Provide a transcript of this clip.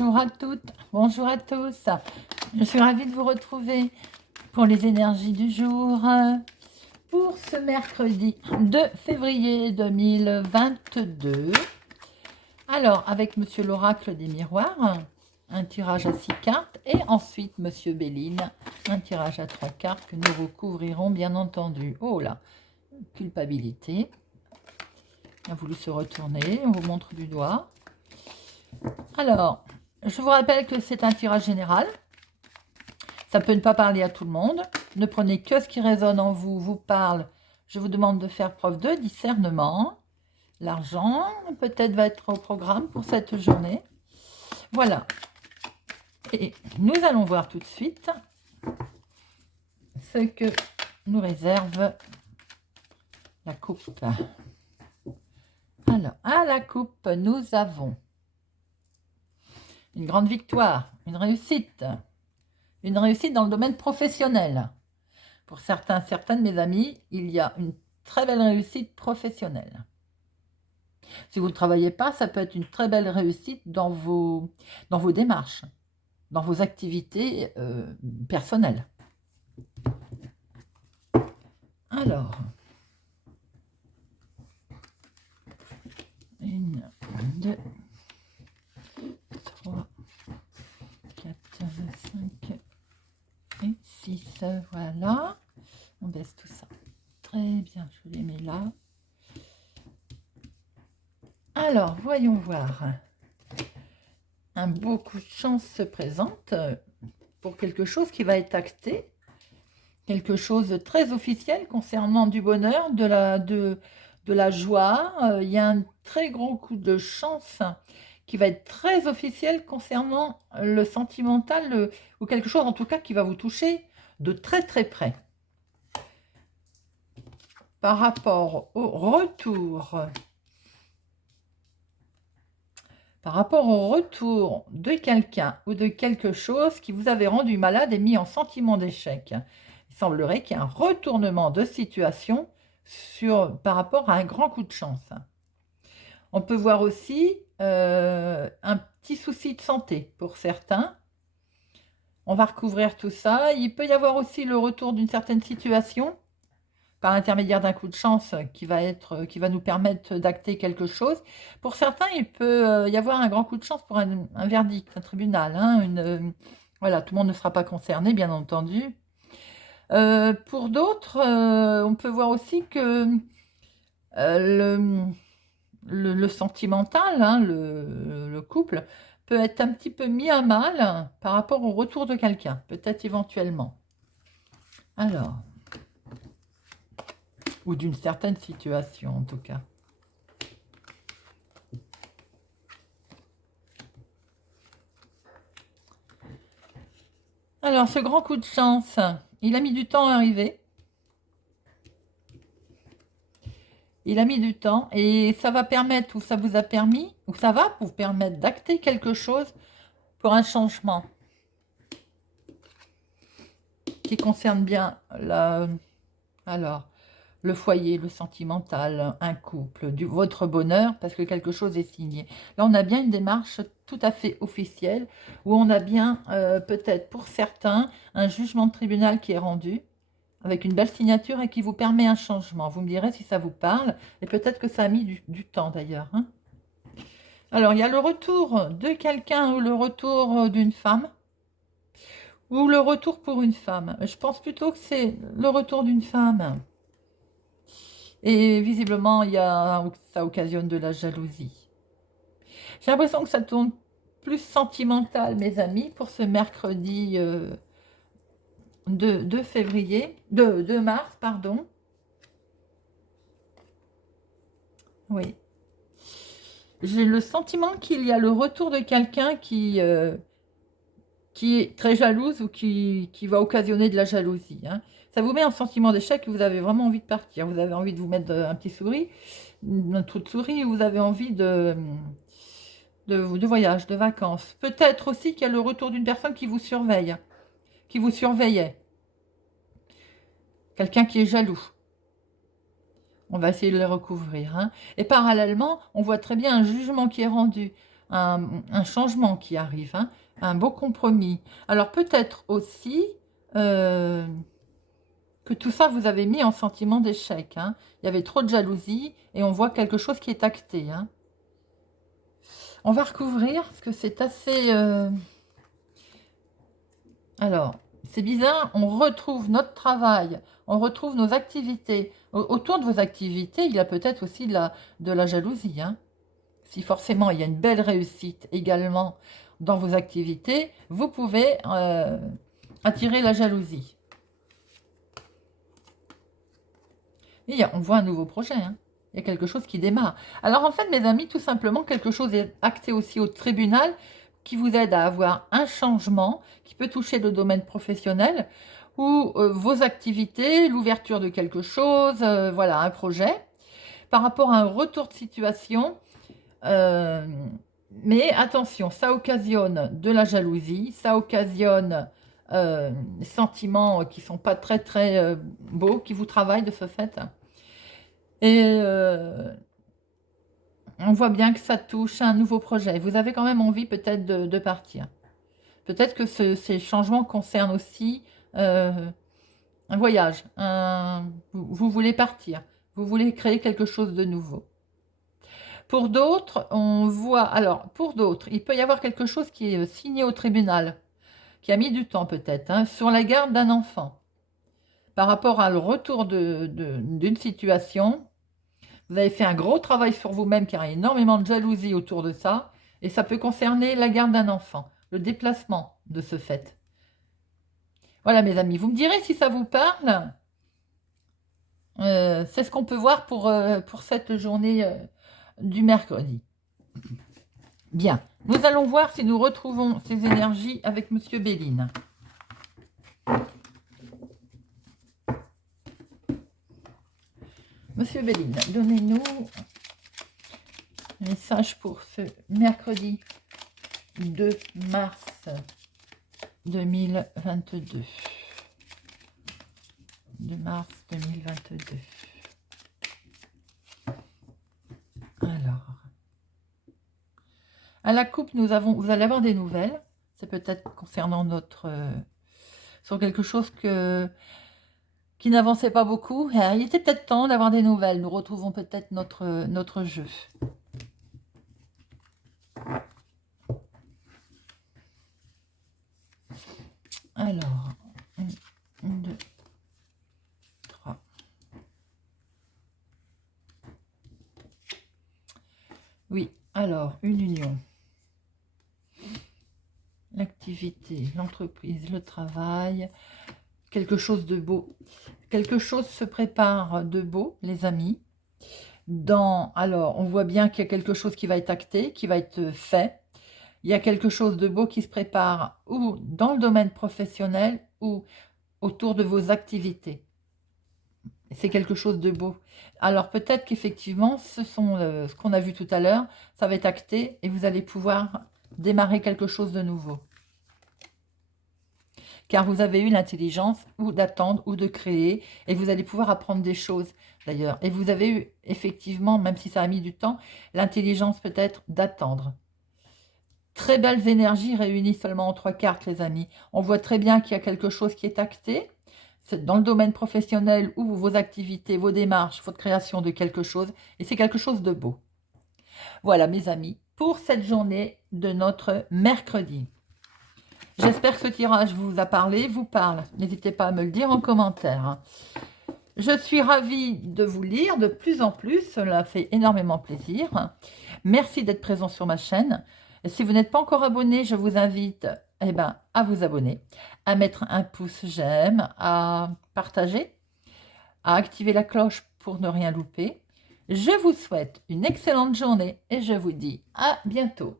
Bonjour à toutes, bonjour à tous. Je suis ravie de vous retrouver pour les énergies du jour pour ce mercredi 2 février 2022. Alors, avec Monsieur l'Oracle des Miroirs, un tirage à 6 cartes et ensuite Monsieur Béline, un tirage à 3 cartes que nous recouvrirons bien entendu. Oh là, culpabilité. Il a voulu se retourner, on vous montre du doigt. Alors, je vous rappelle que c'est un tirage général. Ça peut ne pas parler à tout le monde. Ne prenez que ce qui résonne en vous, vous parle. Je vous demande de faire preuve de discernement. L'argent, peut-être, va être au programme pour cette journée. Voilà. Et nous allons voir tout de suite ce que nous réserve la coupe. Alors, à la coupe, nous avons une grande victoire, une réussite dans le domaine professionnel. Pour certaines, mes amis, il y a une très belle réussite professionnelle. Si vous ne travaillez pas, ça peut être une très belle réussite dans vos démarches, dans vos activités personnelles. Alors, 1, 2, 3, 4, 5 et 6. Voilà. On baisse tout ça. Très bien, je les mets là. Alors, voyons voir. Un beau coup de chance se présente pour quelque chose qui va être acté. Quelque chose de très officiel concernant du bonheur, de la joie. Il y a un très gros coup de chance qui va être très officiel concernant le sentimental ou quelque chose en tout cas qui va vous toucher de très très près. Par rapport au retour de quelqu'un ou de quelque chose qui vous avait rendu malade et mis en sentiment d'échec. Il semblerait qu'il y ait un retournement de situation par rapport à un grand coup de chance. On peut voir aussi un petit souci de santé pour certains. On va recouvrir tout ça. Il peut y avoir aussi le retour d'une certaine situation par l'intermédiaire d'un coup de chance qui va nous permettre d'acter quelque chose. Pour certains, il peut y avoir un grand coup de chance pour un verdict, un tribunal. Voilà, tout le monde ne sera pas concerné, bien entendu. Pour d'autres, on peut voir aussi que le sentimental, le couple, peut être un petit peu mis à mal par rapport au retour de quelqu'un, peut-être éventuellement. Alors, ou d'une certaine situation en tout cas. Alors, ce grand coup de chance, il a mis du temps à arriver. Il a mis du temps et ça va permettre, ou ça vous a permis, ou ça va vous permettre d'acter quelque chose pour un changement qui concerne bien le foyer, le sentimental, un couple, votre bonheur, parce que quelque chose est signé. Là, on a bien une démarche tout à fait officielle, où on a bien, peut-être pour certains, un jugement de tribunal qui est rendu, avec une belle signature et qui vous permet un changement. Vous me direz si ça vous parle, et peut-être que ça a mis du temps d'ailleurs. Alors, il y a le retour de quelqu'un ou le retour d'une femme, ou le retour pour une femme. Je pense plutôt que c'est le retour d'une femme. Et visiblement, ça occasionne de la jalousie. J'ai l'impression que ça tourne plus sentimental, mes amis, pour ce mercredi 2 mars, pardon. Oui. J'ai le sentiment qu'il y a le retour de quelqu'un qui est très jalouse ou qui va occasionner de la jalousie. Ça vous met un sentiment d'échec et vous avez vraiment envie de partir. Vous avez envie de vous mettre un petit un trou de souris, vous avez envie de voyage, de vacances. Peut-être aussi qu'il y a le retour d'une personne qui vous surveille, qui vous surveillait. Quelqu'un qui est jaloux. On va essayer de le recouvrir. Et parallèlement, on voit très bien un jugement qui est rendu un changement qui arrive, hein, un beau compromis. Alors peut-être aussi que tout ça vous avez mis en sentiment d'échec, hein. Il y avait trop de jalousie et on voit quelque chose qui est acté, hein. On va recouvrir parce que c'est assez... Alors, c'est bizarre, on retrouve notre travail, on retrouve nos activités. Autour de vos activités, il y a peut-être aussi de la jalousie, hein. Si forcément il y a une belle réussite également dans vos activités, vous pouvez attirer la jalousie. Et on voit un nouveau projet, hein. Il y a quelque chose qui démarre. Alors en fait, mes amis, tout simplement, quelque chose est acté aussi au tribunal qui vous aide à avoir un changement qui peut toucher le domaine professionnel ou vos activités, l'ouverture de quelque chose, voilà, un projet. Par rapport à un retour de situation, mais attention, ça occasionne de la jalousie, ça occasionne des sentiments qui ne sont pas très très beaux, qui vous travaillent de ce fait. Et on voit bien que ça touche à un nouveau projet. Vous avez quand même envie peut-être de partir. Peut-être que ces changements concernent aussi un voyage. Vous voulez partir. Vous voulez créer quelque chose de nouveau. Pour d'autres, on voit... Alors, pour d'autres, il peut y avoir quelque chose qui est signé au tribunal, qui a mis du temps peut-être, hein, sur la garde d'un enfant. Par rapport à le retour d'une situation, vous avez fait un gros travail sur vous-même car il y a énormément de jalousie autour de ça. Et ça peut concerner la garde d'un enfant, le déplacement de ce fait. Voilà mes amis, vous me direz si ça vous parle. C'est ce qu'on peut voir pour cette journée du mercredi. Bien, nous allons voir si nous retrouvons ces énergies avec Monsieur Béline. Monsieur Béline, donnez-nous un message pour ce mercredi 2 mars 2022. 2 mars 2022. Alors, à la coupe, vous allez avoir des nouvelles. C'est peut-être concernant sur quelque chose qui n'avançait pas beaucoup. Il était peut-être temps d'avoir des nouvelles. Nous retrouvons peut-être notre jeu. Alors, 1, 2, 3. Oui, alors, une union. L'activité, l'entreprise, le travail, quelque chose de beau. Quelque chose se prépare de beau, les amis. Alors, on voit bien qu'il y a quelque chose qui va être acté, qui va être fait. Il y a quelque chose de beau qui se prépare ou dans le domaine professionnel ou autour de vos activités. C'est quelque chose de beau. Alors peut-être qu'effectivement, ce qu'on a vu tout à l'heure, ça va être acté et vous allez pouvoir démarrer quelque chose de nouveau. Car vous avez eu l'intelligence ou d'attendre ou de créer et vous allez pouvoir apprendre des choses d'ailleurs. Et vous avez eu effectivement, même si ça a mis du temps, l'intelligence peut-être d'attendre. Très belles énergies réunies seulement en 3 cartes, les amis. On voit très bien qu'il y a quelque chose qui est acté. C'est dans le domaine professionnel ou vos activités, vos démarches, votre création de quelque chose. Et c'est quelque chose de beau. Voilà, mes amis, pour cette journée de notre mercredi. J'espère que ce tirage vous a parlé, vous parle. N'hésitez pas à me le dire en commentaire. Je suis ravie de vous lire de plus en plus. Cela fait énormément plaisir. Merci d'être présent sur ma chaîne. Et si vous n'êtes pas encore abonné, je vous invite à vous abonner, à mettre un pouce j'aime, à partager, à activer la cloche pour ne rien louper. Je vous souhaite une excellente journée et je vous dis à bientôt.